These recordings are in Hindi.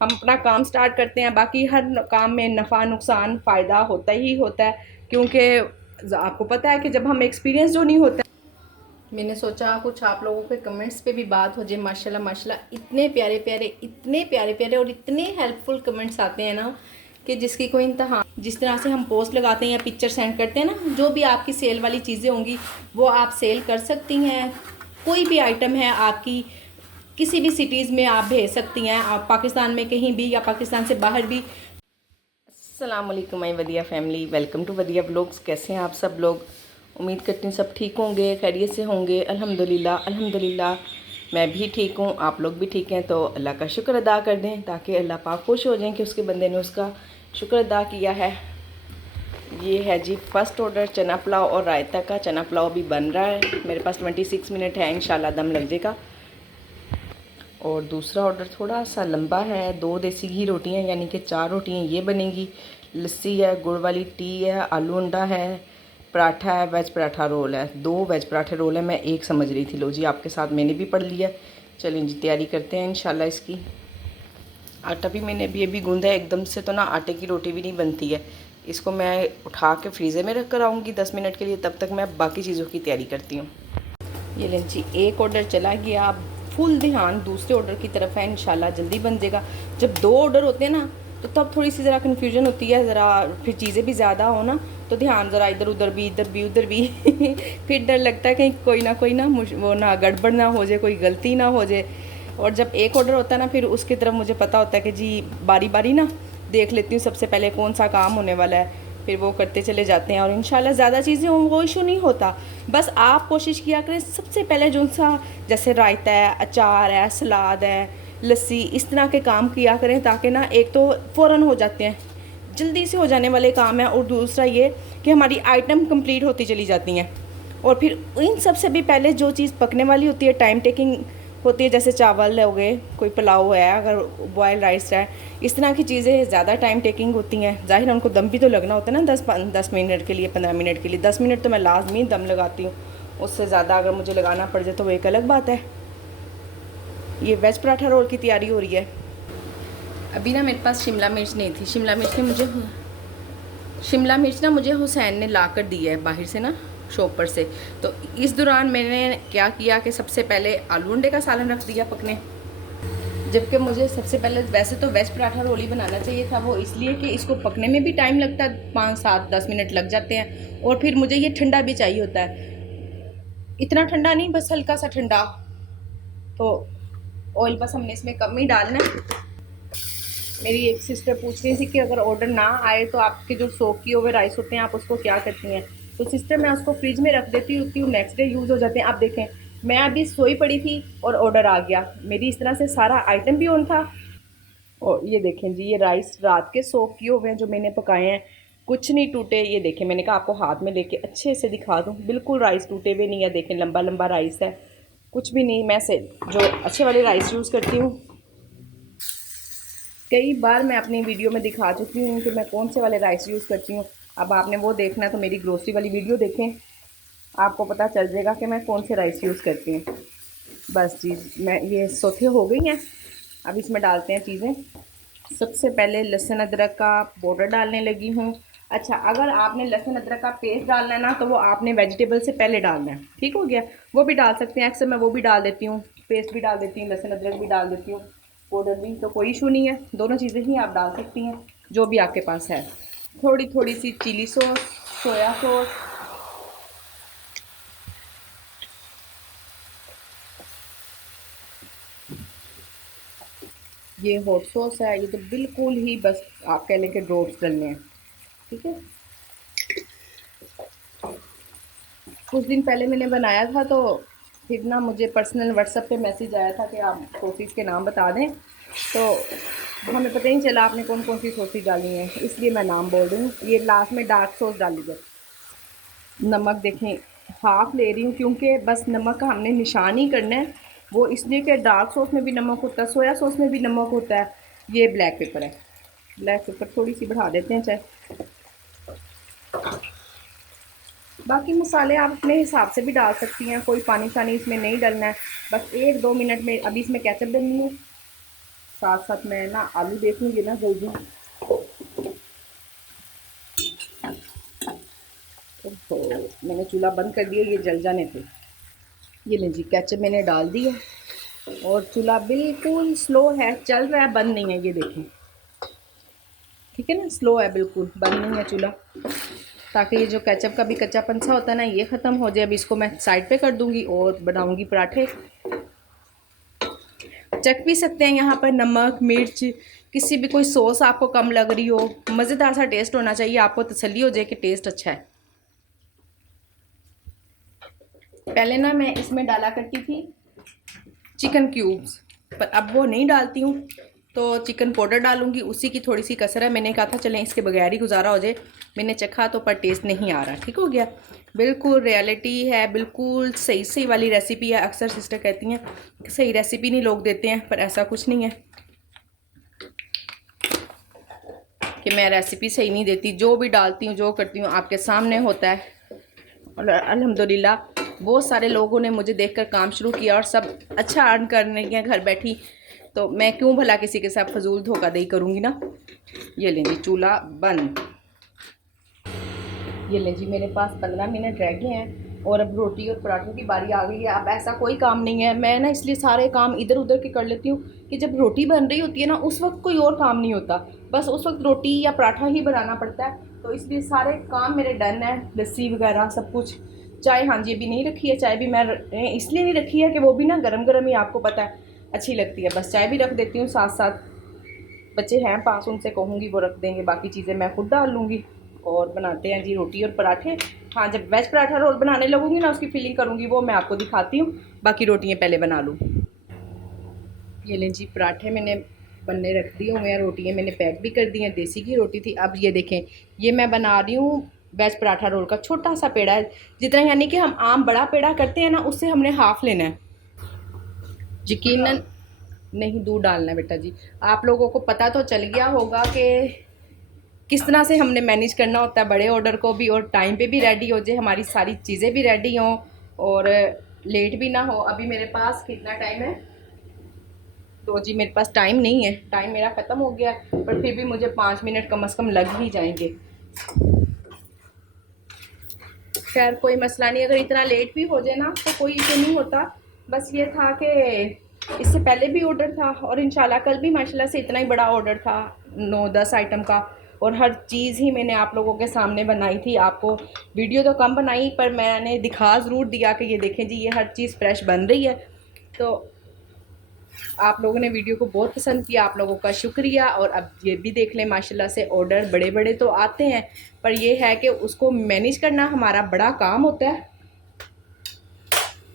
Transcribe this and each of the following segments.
हम अपना काम स्टार्ट करते हैं। बाकी हर काम में नफ़ा नुकसान फ़ायदा होता ही होता है, क्योंकि आपको पता है कि जब हम एक्सपीरियंस जो नहीं होता। मैंने सोचा कुछ आप लोगों के कमेंट्स पे भी बात हो जाए। माशाल्लाह माशाल्लाह इतने प्यारे प्यारे, इतने प्यारे प्यारे और इतने हेल्पफुल कमेंट्स आते हैं ना कि जिसकी कोई इंतहा। जिस तरह से हम पोस्ट लगाते हैं या पिक्चर सेंड करते हैं ना, जो भी आपकी सेल वाली चीज़ें होंगी वो आप सेल कर सकती हैं। कोई भी आइटम है आपकी, किसी भी सिटीज़ में आप भेज सकती हैं, आप पाकिस्तान में कहीं भी या पाकिस्तान से बाहर भी। अस्सलाम वालेकुम my Vadiya family, welcome to Vadiya vlogs. कैसे हैं आप सब लोग? उम्मीद करती हूँ सब ठीक होंगे, खैरियत से होंगे। अल्हम्दुलिल्लाह अल्हम्दुलिल्लाह मैं भी ठीक हूँ, आप लोग भी ठीक हैं। तो अल्लाह का शुक्र अदा कर दें ताकि अल्लाह पाक खुश हो जाएं कि उसके बंदे ने उसका शुक्र अदा किया है। ये है जी फर्स्ट ऑर्डर चना पुलाव और रायता का। चना पुलाव अभी बन रहा है, मेरे पास 26 मिनट है, इंशाल्लाह दम लग जाएगा। और दूसरा ऑर्डर थोड़ा सा लंबा है, 2 देसी घी रोटियां यानी कि 4 रोटियां ये बनेंगी। लस्सी है, गुड़ वाली टी है, आलू अंडा है, पराठा है, वेज पराठा रोल है। 2 वेज पराठे रोल है, मैं एक समझ रही थी। लो जी आपके साथ मैंने भी पढ़ लिया। चलें जी तैयारी करते हैं इंशाल्लाह इसकी। आटा भी मैंने अभी गूंदा है। एकदम से तो ना आटे की रोटी भी नहीं बनती है। इसको मैं उठा के फ्रीज़र में रख कर आऊँगी 10 मिनट के लिए, तब तक मैं बाकी चीज़ों की तैयारी करती हूँ। ये लें जी, एक ऑर्डर चला गया। आप फुल ध्यान दूसरे ऑर्डर की तरफ है, इंशाल्लाह जल्दी बन जाएगा। जब 2 ऑर्डर होते हैं ना तो तब थोड़ी सी ज़रा कन्फ्यूजन होती है, ज़रा फिर चीज़ें भी ज़्यादा हो ना तो ध्यान ज़रा इधर उधर भी, इधर भी उधर भी फिर डर लगता है कहीं कोई ना वो ना गड़बड़ ना हो जाए, कोई गलती ना हो जाए। और जब एक ऑर्डर होता है ना फिर उसकी तरफ मुझे पता होता है कि जी बारी बारी ना देख लेती हूँ सबसे पहले कौन सा काम होने वाला है, फिर वो करते चले जाते हैं और इंशाल्लाह ज़्यादा चीज़ें वो इशू नहीं होता। बस आप कोशिश किया करें सबसे पहले जो सा, जैसे रायता है, अचार है, सलाद है, लस्सी, इस तरह के काम किया करें ताकि ना एक तो फ़ौरन हो जाते हैं, जल्दी से हो जाने वाले काम हैं, और दूसरा ये कि हमारी आइटम कंप्लीट होती चली जाती हैं। और फिर इन सबसे भी पहले जो चीज़ पकने वाली होती है, टाइम टेकिंग होती है, जैसे चावल हो गए, कोई पुलाव है, अगर बॉयल राइस है, इस तरह की चीज़ें ज़्यादा टाइम टेकिंग होती हैं। ज़ाहिर है उनको दम भी तो लगना होता है ना, 10 मिनट के लिए, 15 मिनट के लिए। 10 मिनट तो मैं लाजमी दम लगाती हूँ, उससे ज़्यादा अगर मुझे लगाना पड़ जाए तो वो एक अलग बात है। ये वेज पराठा रोल की तैयारी हो रही है। अभी ना मेरे पास शिमला मिर्च नहीं थी। शिमला मिर्च ना मुझे हुसैन ने ला कर दी है बाहर से ना, शॉप पर से। तो इस दौरान मैंने क्या किया कि सबसे पहले आलू अंडे का सालन रख दिया पकने, जबकि मुझे सबसे पहले वैसे तो वेज पराठा रोल ही बनाना चाहिए था। वो इसलिए कि इसको पकने में भी टाइम लगता है, 5 7 10 मिनट लग जाते हैं, और फिर मुझे ये ठंडा भी चाहिए होता है। इतना ठंडा नहीं, बस हल्का सा ठंडा। तो ऑयल बस हमने इसमें कम ही डालना है। मेरी एक सिस्टर पूछ रही थी कि अगर ऑर्डर ना आए तो आपके जो सोक किए हुए राइस होते हैं आप उसको क्या करती हैं। तो सिस्टर मैं उसको फ्रिज में रख देती हूँ, नेक्स्ट डे यूज़ हो जाते हैं। आप देखें, मैं अभी सोई पड़ी थी और ऑर्डर आ गया। मेरी इस तरह से सारा आइटम भी ऑन था। और ये देखें जी, ये राइस रात के सोक किए हुए हैं जो मैंने पकाए हैं, कुछ नहीं टूटे। ये देखें, मैंने कहा आपको हाथ में लेके अच्छे से दिखा दूँ, बिल्कुल राइस टूटे हुए नहीं है। देखें लंबा लंबा राइस है, कुछ भी नहीं। मैं से जो अच्छे वाले राइस यूज़ करती हूँ, कई बार मैं अपनी वीडियो में दिखा चुकी हूँ कि मैं कौन से वाले राइस यूज़ करती हूँ। अब आपने वो देखना है तो मेरी ग्रोसरी वाली वीडियो देखें, आपको पता चल जाएगा कि मैं कौन से राइस यूज़ करती हूँ। बस जी, मैं ये सोते हो गई हैं। अब इसमें डालते हैं चीज़ें। सबसे पहले लहसुन अदरक का पाउडर डालने लगी हूँ। अच्छा, अगर आपने लहसुन अदरक का पेस्ट डालना है ना तो वो आपने वेजिटेबल से पहले डालना है, ठीक हो गया। वो भी डाल सकते हैं, अक्सर मैं वो भी डाल देती हूँ, पेस्ट भी डाल देती हूँ, लहसुन अदरक भी डाल देती हूँ, पाउडर भी। तो कोई इशू नहीं है, दोनों चीज़ें ही आप डाल सकती हैं जो भी आपके पास है। थोड़ी थोड़ी सी चिली सॉस, सोया सॉस, ये हॉट सॉस है। ये तो बिल्कुल ही बस आप कह लें कि ड्रॉप्स डलने हैं, ठीक है। कुछ दिन पहले मैंने बनाया था तो फिर ना मुझे पर्सनल व्हाट्सएप पे मैसेज आया था कि आप सॉसेस के नाम बता दें, तो हमें पता ही नहीं चला आपने कौन कौन सी सॉसेस डाली हैं, इसलिए मैं नाम बोल रही हूँ। ये लास्ट में डार्क सॉस डाली है। नमक देखें, हाफ ले रही हूँ क्योंकि बस नमक का हमने निशान ही करना है। वो इसलिए कि डार्क सॉस में भी नमक होता है, सोया सॉस में भी नमक होता है। ये ब्लैक पेपर है, ब्लैक पेपर थोड़ी सी बढ़ा देते हैं चाहे। बाकी मसाले आप अपने हिसाब से भी डाल सकती हैं, कोई पानी शानी इसमें नहीं डालना है। बस 1 2 मिनट में अभी इसमें केचप डालनी है। साथ साथ मैं ना आलू देख लूँगी ना जल्दी। तो मैंने चूल्हा बंद कर दिया, ये जल जाने थे। ये लें जी, केचप मैंने डाल दिया और चूल्हा बिल्कुल स्लो है, चल रहा है, बंद नहीं है, ये देखें। ठीक है ना, स्लो है, बिल्कुल बंद नहीं है चूल्हा, ताकि ये जो केचप का भी कच्चापन सा होता है ना, ये ख़त्म हो जाए। अब इसको मैं साइड पे कर दूँगी और बनाऊँगी पराठे। चख भी सकते हैं यहाँ पर नमक मिर्च, किसी भी कोई सॉस आपको कम लग रही हो, मज़ेदार सा टेस्ट होना चाहिए, आपको तसल्ली हो जाए कि टेस्ट अच्छा है। पहले ना मैं इसमें डाला करती थी चिकन क्यूब्स, पर अब वो नहीं डालती हूँ, तो चिकन पाउडर डालूंगी। उसी की थोड़ी सी कसर है, मैंने कहा था चलें इसके बगैर ही गुजारा हो जाए। मैंने चखा तो पर टेस्ट नहीं आ रहा, ठीक हो गया। बिल्कुल रियलिटी है, बिल्कुल सही सही वाली रेसिपी है। अक्सर सिस्टर कहती हैं सही रेसिपी नहीं लोग देते हैं, पर ऐसा कुछ नहीं है कि मैं रेसिपी सही नहीं देती। जो भी डालती हूँ, जो करती हूँ, आपके सामने होता है। और अल्हम्दुलिल्लाह बहुत सारे लोगों ने मुझे देखकर काम शुरू किया और सब अच्छा अर्न करने के घर बैठी, तो मैं क्यों भला किसी के साथ फजूल धोखाधड़ी करूँगी ना। ये लें जी, चूल्हा बंद। ये लें जी, मेरे पास 15 मिनट रह गए हैं और अब रोटी और पराठों की बारी आ गई है। अब ऐसा कोई काम नहीं है, मैं ना इसलिए सारे काम इधर उधर के कर लेती हूँ कि जब रोटी बन रही होती है ना, उस वक्त कोई और काम नहीं होता, बस उस वक्त रोटी या पराठा ही बनाना पड़ता है। तो इसलिए सारे काम मेरे डन है, लस्सी वगैरह सब कुछ। चाय हाँ जी अभी नहीं रखी है, चाय भी मैं इसलिए नहीं रखी है कि वो भी ना गरम गरम ही आपको पता है अच्छी लगती है, बस चाय भी रख देती हूँ साथ साथ। बच्चे हैं पास, उनसे कहूँगी वो रख देंगे, बाकी चीज़ें मैं खुद डाल लूँगी। और बनाते हैं जी रोटी और पराठे। हाँ, जब वेज पराठा रोल बनाने लगूँगी ना, उसकी फिलिंग करूँगी, वो मैं आपको दिखाती हूँ। बाकी रोटियाँ पहले बना लूँ। ये लें जी, पराठे मैंने बनने रख दिए हुए हैं, रोटियाँ मैंने पैक भी कर दी हैं, देसी की रोटी थी। अब ये देखें, ये मैं बना रही हूँ वेज पराठा रोल का छोटा सा पेड़ा है, जितना यानी कि हम आम बड़ा पेड़ा करते हैं ना, उससे हमने हाफ़ लेना है। यकीनन नहीं, दूध डालना है बेटा जी। आप लोगों को पता तो चल गया होगा कि किस तरह से हमने मैनेज करना होता है बड़े ऑर्डर को भी, और टाइम पे भी रेडी हो जाए, हमारी सारी चीज़ें भी रेडी हों और लेट भी ना हो। अभी मेरे पास कितना टाइम है? तो जी मेरे पास टाइम नहीं है, टाइम मेरा ख़त्म हो गया, पर फिर भी मुझे 5 मिनट कम से कम लग ही जाएंगे। खैर कोई मसला नहीं, अगर इतना लेट भी हो जाए ना तो कोई इशू नहीं होता। बस ये था कि इससे पहले भी ऑर्डर था और इंशाल्लाह कल भी माशाल्लाह से इतना ही बड़ा ऑर्डर था, 9-10 आइटम का, और हर चीज़ ही मैंने आप लोगों के सामने बनाई थी। आपको वीडियो तो कम बनाई, पर मैंने दिखा ज़रूर दिया कि ये देखें जी, ये हर चीज़ फ्रेश बन रही है। तो आप लोगों ने वीडियो को बहुत पसंद किया, आप लोगों का शुक्रिया। और अब ये भी देख लें माशाल्लाह से ऑर्डर बड़े बड़े तो आते हैं, पर यह है कि उसको मैनेज करना हमारा बड़ा काम होता है,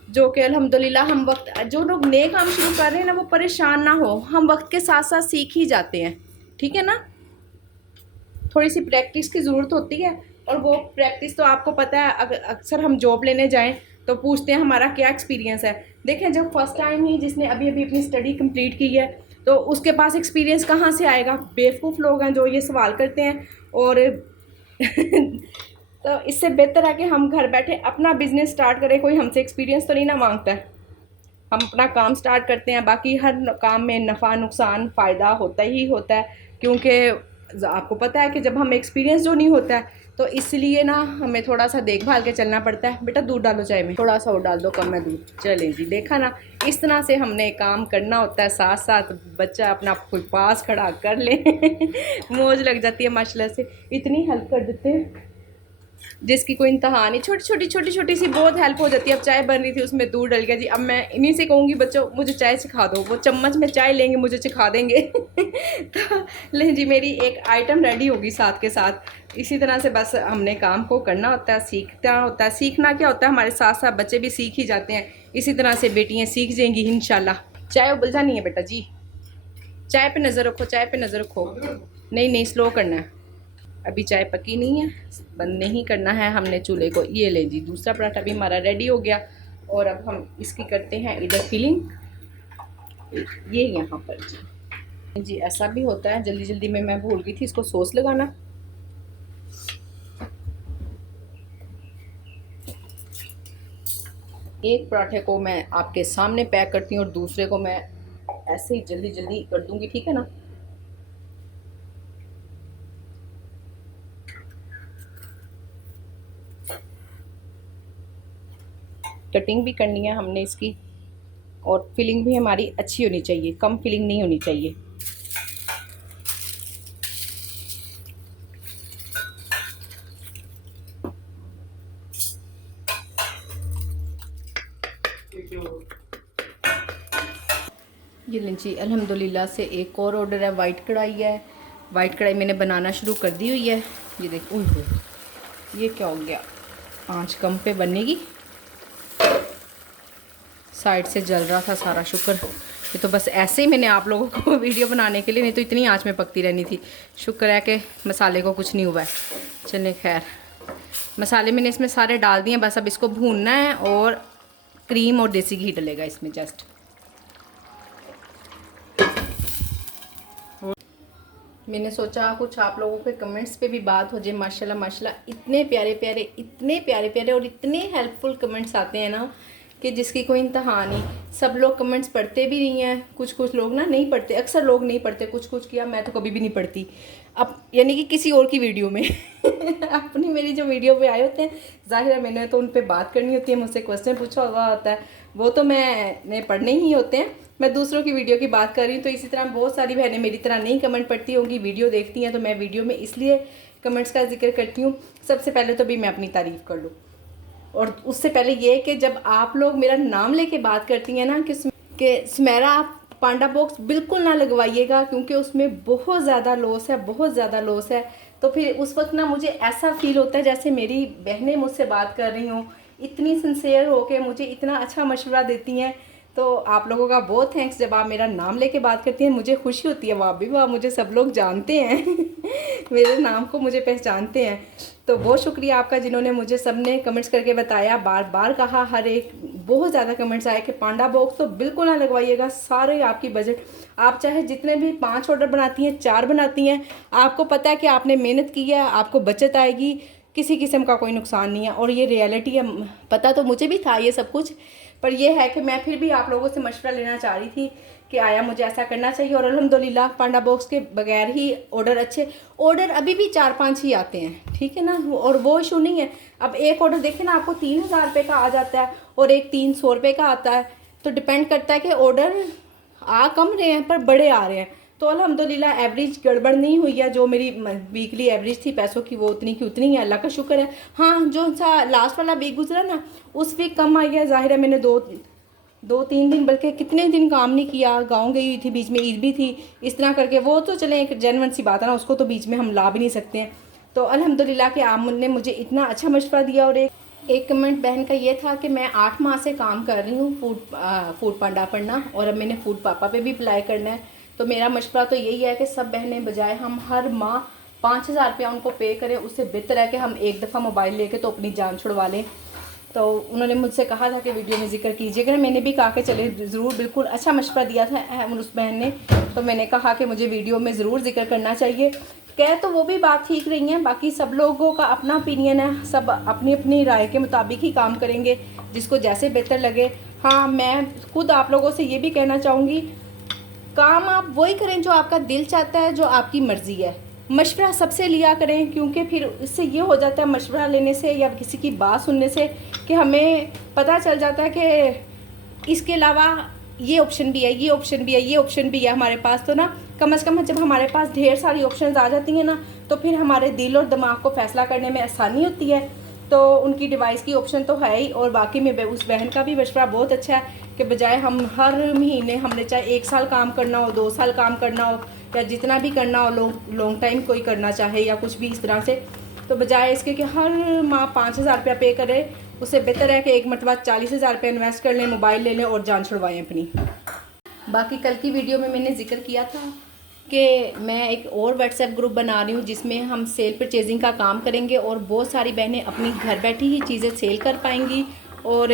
जो कि अल्हम्दुलिल्लाह हम वक्त, जो लोग नए काम शुरू कर रहे हैं ना, वो परेशान ना हो, हम वक्त के साथ साथ सीख ही जाते हैं, ठीक है ना। थोड़ी सी प्रैक्टिस की ज़रूरत होती है, और वो प्रैक्टिस तो आपको पता है, अगर अक्सर हम जॉब लेने जाएं तो पूछते हैं हमारा क्या एक्सपीरियंस है। देखें, जब फर्स्ट टाइम ही जिसने अभी अभी अपनी स्टडी कंप्लीट की है, तो उसके पास एक्सपीरियंस कहाँ से आएगा। बेवकूफ़ लोग हैं जो ये सवाल करते हैं। और तो इससे बेहतर है कि हम घर बैठे अपना बिज़नेस स्टार्ट करें, कोई हमसे एक्सपीरियंस तो नहीं ना मांगता है, हम अपना काम स्टार्ट करते हैं। बाकी हर काम में नफ़ा नुकसान फ़ायदा होता ही होता है, क्योंकि आपको पता है कि जब हम एक्सपीरियंस जो नहीं होता है, तो इसलिए ना हमें थोड़ा सा देखभाल के चलना पड़ता है। बेटा दूध डालो चाय में, थोड़ा सा और डाल दो, कम है दूध। चलें जी, देखा ना, इस तरह से हमने काम करना होता है, साथ साथ बच्चा अपना कोई पास खड़ा कर ले मौज लग जाती है माशाल्लाह से, इतनी हेल्प कर देते हैं जिसकी कोई इंतहा नहीं। छोटी छोटी सी बहुत हेल्प हो जाती है। अब चाय बन रही थी, उसमें दूध डल गया जी, अब मैं इन्हीं से कहूँगी बच्चों मुझे चाय सिखा दो, वो चम्मच में चाय लेंगे, मुझे सिखा देंगे तो ले जी, मेरी एक आइटम रेडी होगी साथ के साथ। इसी तरह से बस हमने काम को करना होता है, सीखना होता है। सीखना क्या होता है, हमारे साथ साथ बच्चे भी सीख ही जाते हैं, इसी तरह से बेटियाँ सीख जाएंगी इंशाल्लाह। चाय उबल जानी है बेटा जी, चाय पे नज़र रखो, चाय पे नज़र रखो। नहीं नहीं, स्लो करना है, अभी चाय पकी नहीं है, बंद नहीं करना है हमने चूल्हे को। ये ले जी, दूसरा पराठा भी हमारा रेडी हो गया, और अब हम इसकी करते हैं इधर फिलिंग, ये यहाँ पर जी। ऐसा भी होता है, जल्दी जल्दी में मैं भूल गई थी इसको सॉस लगाना। एक पराठे को मैं आपके सामने पैक करती हूँ और दूसरे को मैं ऐसे ही जल्दी जल्दी कर दूंगी, ठीक है ना। कटिंग भी करनी है हमने इसकी, और फिलिंग भी हमारी अच्छी होनी चाहिए, कम फिलिंग नहीं होनी चाहिए। ये लीजिए अल्हम्दुलिल्लाह से एक और ऑर्डर है, वाइट कढ़ाई है। वाइट कढ़ाई मैंने बनाना शुरू कर दी हुई है। ये देखो, ये क्या हो गया, आंच कम पे बनेगी, साइड से जल रहा था सारा, शुक्र। ये तो बस ऐसे ही मैंने आप लोगों को वीडियो बनाने के लिए, नहीं तो इतनी आंच में पकती रहनी थी। शुक्र है कि मसाले को कुछ नहीं हुआ है। चलिए खैर, मसाले मैंने इसमें सारे डाल दिए, बस अब इसको भूनना है, और क्रीम और देसी घी डलेगा इसमें जस्ट। मैंने सोचा कुछ आप लोगों के कमेंट्स पे भी बात हो जाए। माशाल्लाह माशाल्लाह इतने प्यारे प्यारे, इतने प्यारे प्यारे और इतने हेल्पफुल कमेंट्स आते हैं ना कि जिसकी कोई इंतहा नहीं। सब लोग कमेंट्स पढ़ते भी नहीं हैं, कुछ लोग ना नहीं पढ़ते, अक्सर लोग नहीं पढ़ते, कुछ किया, मैं तो कभी भी नहीं पढ़ती। अब यानी कि किसी और की वीडियो में अपनी मेरी जो वीडियो पे आए होते हैं, जाहिर है मैंने तो उन पे बात करनी होती है, मुझसे क्वेश्चन पूछा हुआ होता है, वो तो मैंने पढ़ने ही होते हैं। मैं दूसरों की वीडियो की बात कर रही हूँ। तो इसी तरह बहुत सारी बहनें मेरी तरह नहीं कमेंट पढ़ती होंगी, वीडियो देखती हैं, तो मैं वीडियो में इसलिए कमेंट्स का जिक्र करती हूँ। सबसे पहले तो भी मैं अपनी तारीफ़ कर लूँ, और उससे पहले ये कि जब आप लोग मेरा नाम लेके बात करती हैं ना कि सुमेरा आप पांडा बॉक्स बिल्कुल ना लगवाइएगा, क्योंकि उसमें बहुत ज़्यादा लॉस है, बहुत ज़्यादा लॉस है। तो फिर उस वक्त ना मुझे ऐसा फील होता है जैसे मेरी बहनें मुझसे बात कर रही हों, इतनी सिंसियर हो के मुझे इतना अच्छा मशवरा देती हैं। तो आप लोगों का बहुत थैंक्स, जब आप मेरा नाम लेके बात करती हैं मुझे खुशी होती है। वाह भी वाह, मुझे सब लोग जानते हैं मेरे नाम को मुझे पहचानते हैं। तो बहुत शुक्रिया आपका, जिन्होंने मुझे सबने कमेंट्स करके बताया, बार बार कहा, हर एक बहुत ज़्यादा कमेंट्स आए कि पांडा बॉक्स तो बिल्कुल ना लगवाइएगा, सारे आपकी बजट, आप चाहे जितने भी 5 ऑर्डर बनाती हैं, 4 बनाती हैं, आपको पता है कि आपने मेहनत की है, आपको बचत आएगी, किसी किस्म का कोई नुकसान नहीं है। और ये रियलिटी है, पता तो मुझे भी था ये सब कुछ, पर यह है कि मैं फिर भी आप लोगों से मशवरा लेना चाह रही थी कि आया मुझे ऐसा करना चाहिए। और अल्हम्दुलिल्लाह पांडा बॉक्स के बगैर ही ऑर्डर अच्छे, ऑर्डर अभी भी 4-5 ही आते हैं, ठीक है ना, और वो इशू नहीं है। अब एक ऑर्डर देखें ना, आपको 3000 रुपये का आ जाता है और एक 300 रुपये का आता है, तो डिपेंड करता है कि ऑर्डर आ कम रहे हैं पर बड़े आ रहे हैं। तो अल्हम्दुलिल्लाह एवरेज गड़बड़ नहीं हुई है, जो मेरी वीकली एवरेज थी पैसों की वो उतनी की उतनी है, अल्लाह का शुक्र है। हाँ, जो सा लास्ट वाला वीक गुजरा ना, उस वीक कम आई है, जाहिर है मैंने 2-3 दिन, बल्कि कितने दिन काम नहीं किया, गाँव गई हुई थी, बीच में ईद भी थी, इस तरह करके वो तो चले एक जेन्युइन सी बात है ना, उसको तो बीच में हम ला भी नहीं सकते हैं। तो अल्हम्दुलिल्लाह कि आपने मुझे इतना अच्छा मशवरा दिया। और एक कमेंट बहन का ये था कि मैं 8 माह से काम कर रही हूँ फूड पांडा पढ़ना, और अब मैंने फूड पापा पे भी अप्लाई करना है। तो मेरा मशवरा तो यही है कि सब बहनें बजाय हम हर माह 5000 रुपया उनको पे करें, उससे बेहतर है कि हम एक दफ़ा मोबाइल लेके तो अपनी जान छुड़वा लें। तो उन्होंने मुझसे कहा था कि वीडियो में जिक्र कीजिएगा, मैंने भी कहा कि चले ज़रूर, बिल्कुल अच्छा मशवरा दिया था उस बहन ने। तो मैंने कहा कि मुझे वीडियो में ज़रूर जिक्र करना चाहिए। कह तो वो भी बात ठीक रही हैं, बाकी सब लोगों का अपना ओपिनियन है, सब अपनी अपनी राय के मुताबिक ही काम करेंगे, जिसको जैसे बेहतर लगे। हाँ, मैं खुद आप लोगों से ये भी कहना चाहूँगी, काम आप वही करें जो आपका दिल चाहता है, जो आपकी मर्ज़ी है। मशवरा सबसे लिया करें, क्योंकि फिर इससे ये हो जाता है मशवरा लेने से या किसी की बात सुनने से कि हमें पता चल जाता है कि इसके अलावा ये ऑप्शन भी है, ये ऑप्शन भी है, ये ऑप्शन भी है हमारे पास। तो ना कम से कम जब हमारे पास ढेर सारी ऑप्शंस आ जाती हैं ना, तो फिर हमारे दिल और दिमाग को फ़ैसला करने में आसानी होती है। तो उनकी डिवाइस की ऑप्शन तो है ही, और बाकी में उस बहन का भी मशवरा बहुत अच्छा है कि बजाय हम हर महीने, हमने चाहे 1 साल काम करना हो, 2 साल काम करना हो, या जितना भी करना हो, लॉन्ग टाइम कोई करना चाहे या कुछ भी इस तरह से, तो बजाय इसके कि हर माह 5000 रुपया पे करे, उससे बेहतर है कि एक मरतबा 40,000 रुपया इन्वेस्ट कर लें, मोबाइल ले लें और जान छुड़वाएँ अपनी। बाकी कल की वीडियो में मैंने जिक्र किया था कि मैं एक और व्हाट्सएप ग्रुप बना रही हूँ, जिसमें हम सेल परचेजिंग का काम करेंगे, और बहुत सारी बहनें अपनी घर बैठी ही चीज़ें सेल कर पाएंगी और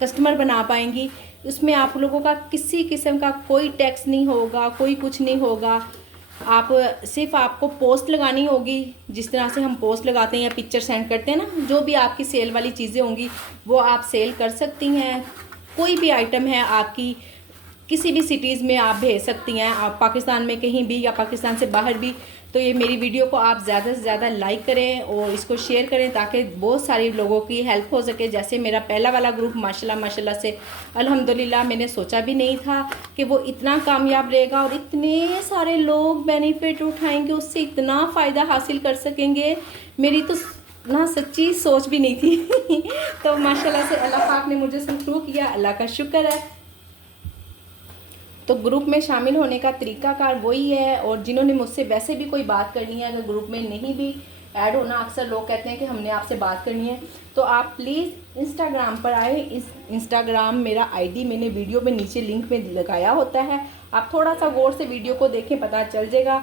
कस्टमर बना पाएंगी। उसमें आप लोगों का किसी किस्म का कोई टैक्स नहीं होगा, कोई कुछ नहीं होगा। आप सिर्फ आपको पोस्ट लगानी होगी, जिस तरह से हम पोस्ट लगाते हैं या पिक्चर सेंड करते हैं ना, जो भी आपकी सेल वाली चीज़ें होंगी वो आप सेल कर सकती हैं। कोई भी आइटम है आपकी, किसी भी सिटीज़ में आप भेज सकती हैं, आप पाकिस्तान में कहीं भी या पाकिस्तान से बाहर भी। तो ये मेरी वीडियो को आप ज़्यादा से ज़्यादा लाइक करें और इसको शेयर करें ताकि बहुत सारे लोगों की हेल्प हो सके। जैसे मेरा पहला वाला ग्रुप माशाल्लाह माशाल्लाह से अल्हम्दुलिल्लाह, मैंने सोचा भी नहीं था कि वो इतना कामयाब रहेगा और इतने सारे लोग बेनिफिट उठाएंगे, उससे इतना फ़ायदा हासिल कर सकेंगे। मेरी तो ना सच्ची सोच भी नहीं थी तो माशाल्लाह से अल्लाह पाक ने मुझे शुरू किया, अल्लाह का शुक्र है। तो ग्रुप में शामिल होने का तरीक़ाकार वही है। और जिन्होंने मुझसे वैसे भी कोई बात करनी है, अगर ग्रुप में नहीं भी ऐड होना, अक्सर लोग कहते हैं कि हमने आपसे बात करनी है, तो आप प्लीज़ इंस्टाग्राम पर आए। इस इंस्टाग्राम मेरा आईडी मैंने वीडियो में नीचे लिंक में लगाया होता है। आप थोड़ा सा गौर से वीडियो को देखें, पता चल जाएगा।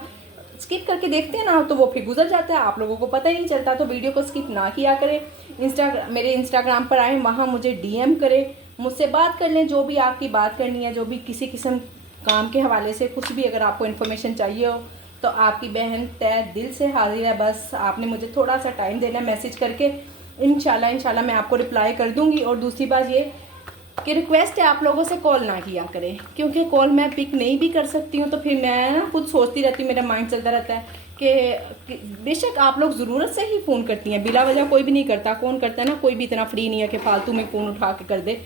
स्किप करके देखते हैं ना तो वो फिर गुजर जाता है, आप लोगों को पता ही नहीं चलता। तो वीडियो को स्किप ना किया करें। मेरे इंस्टाग्राम पर आएँ, वहाँ मुझे DM करें, मुझसे बात कर लें, जो भी आपकी बात करनी है, जो भी किसी किस्म काम के हवाले से कुछ भी अगर आपको इन्फॉर्मेशन चाहिए हो तो आपकी बहन तय दिल से हाजिर है। बस आपने मुझे थोड़ा सा टाइम देना है, मैसेज करके इंशाल्लाह मैं आपको रिप्लाई कर दूँगी। और दूसरी बात ये कि रिक्वेस्ट है, आप लोगों से कॉल ना किया करें, क्योंकि कॉल मैं पिक नहीं भी कर सकती हूँ तो फिर मैं ना खुद सोचती रहती हूँ, मेरा माइंड चलता रहता है कि बेशक आप लोग ज़रूरत से ही फ़ोन करती हैं, बिला वजह कोई भी नहीं करता। कौन करता है ना, कोई भी इतना फ्री नहीं है कि फालतू में फ़ोन उठा के कर दे।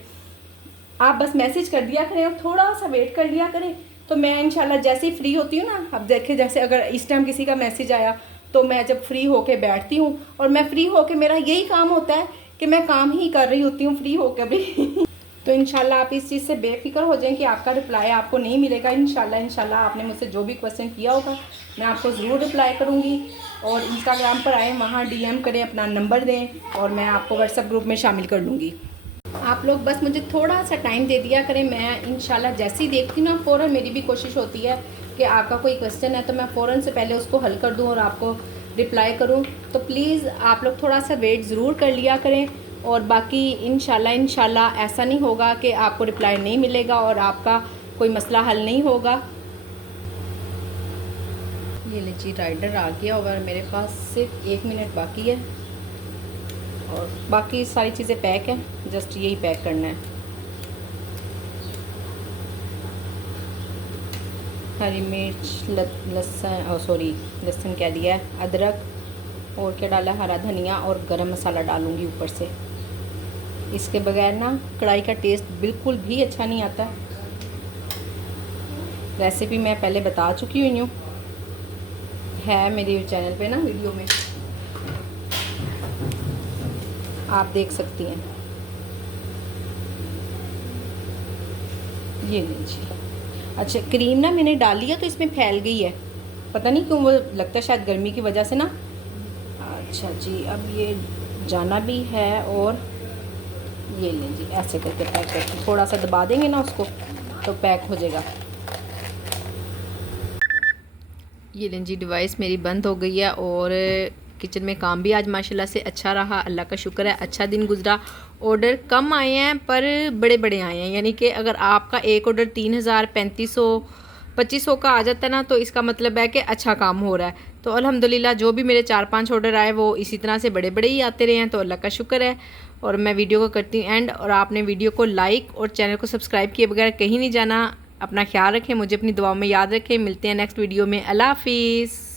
आप बस मैसेज कर दिया करें और थोड़ा सा वेट कर लिया करें, तो मैं इंशाल्लाह जैसे ही फ्री होती हूँ ना, अब देखें जैसे अगर इस टाइम किसी का मैसेज आया तो मैं जब फ्री होके बैठती हूँ, और मैं फ्री होके मेरा यही काम होता है कि मैं काम ही कर रही होती हूँ फ्री होकर भी तो इंशाल्लाह आप इस चीज़ से बेफिक्र हो जाएं कि आपका रिप्लाई आपको नहीं मिलेगा। इंशाल्लाह आपने मुझसे जो भी क्वेश्चन किया होगा मैं आपको ज़रूर रिप्लाई करूँगी। और इंस्टाग्राम पर आएँ, वहाँ DM करें, अपना नंबर दें और मैं आपको व्हाट्सएप ग्रुप में शामिल कर लूँगी। आप लोग बस मुझे थोड़ा सा टाइम दे दिया करें, मैं इंशाल्लाह जैसे ही देखती हूँ ना, फ़ौरन मेरी भी कोशिश होती है कि आपका कोई क्वेश्चन है तो मैं फ़ौरन से पहले उसको हल कर दूँ और आपको रिप्लाई करूँ। तो प्लीज़ आप लोग थोड़ा सा वेट ज़रूर कर लिया करें। और बाकी इंशाल्लाह ऐसा नहीं होगा कि आपको रिप्लाई नहीं मिलेगा और आपका कोई मसला हल नहीं होगा। ये लीजिए राइडर आ गया और मेरे पास सिर्फ 1 मिनट बाकी है और बाकी सारी चीज़ें पैक हैं, जस्ट यही पैक करना है। हरी मिर्च, लहसुन क्या दिया है, अदरक और क्या डाला, हरा धनिया और गरम मसाला डालूँगी ऊपर से। इसके बगैर ना कढ़ाई का टेस्ट बिल्कुल भी अच्छा नहीं आता। रेसिपी मैं पहले बता चुकी हुई हूँ, है मेरे चैनल पे ना वीडियो में, आप देख सकती हैं। ये लीजिए। अच्छा, क्रीम ना मैंने डाली है तो इसमें फैल गई है, पता नहीं क्यों, वो लगता है शायद गर्मी की वजह से ना। अच्छा जी, अब ये जाना भी है और ये लीजिए ऐसे करके पैक करके थोड़ा सा दबा देंगे ना उसको तो पैक हो जाएगा। ये लीजिए डिवाइस मेरी बंद हो गई है और किचन में काम भी आज माशाल्लाह से अच्छा रहा, अल्लाह का शुक्र है, अच्छा दिन गुजरा। ऑर्डर कम आए हैं पर बड़े बड़े आए हैं, यानी कि अगर आपका एक ऑर्डर 3000, 3500, 2500 का आ जाता है ना तो इसका मतलब है कि अच्छा काम हो रहा है। तो अल्हम्दुलिल्लाह जो भी मेरे 4-5 ऑर्डर आए वो इसी तरह से बड़े बड़े ही आते रहे हैं, तो अल्लाह का शुक्र है। और मैं वीडियो को करती हूँ एंड, और आपने वीडियो को लाइक और चैनल को सब्सक्राइब किए बगैर कहीं नहीं जाना। अपना ख्याल रखें, मुझे अपनी दुआओं में याद रखें। मिलते हैं नेक्स्ट वीडियो में। अल्लाह हाफिज़।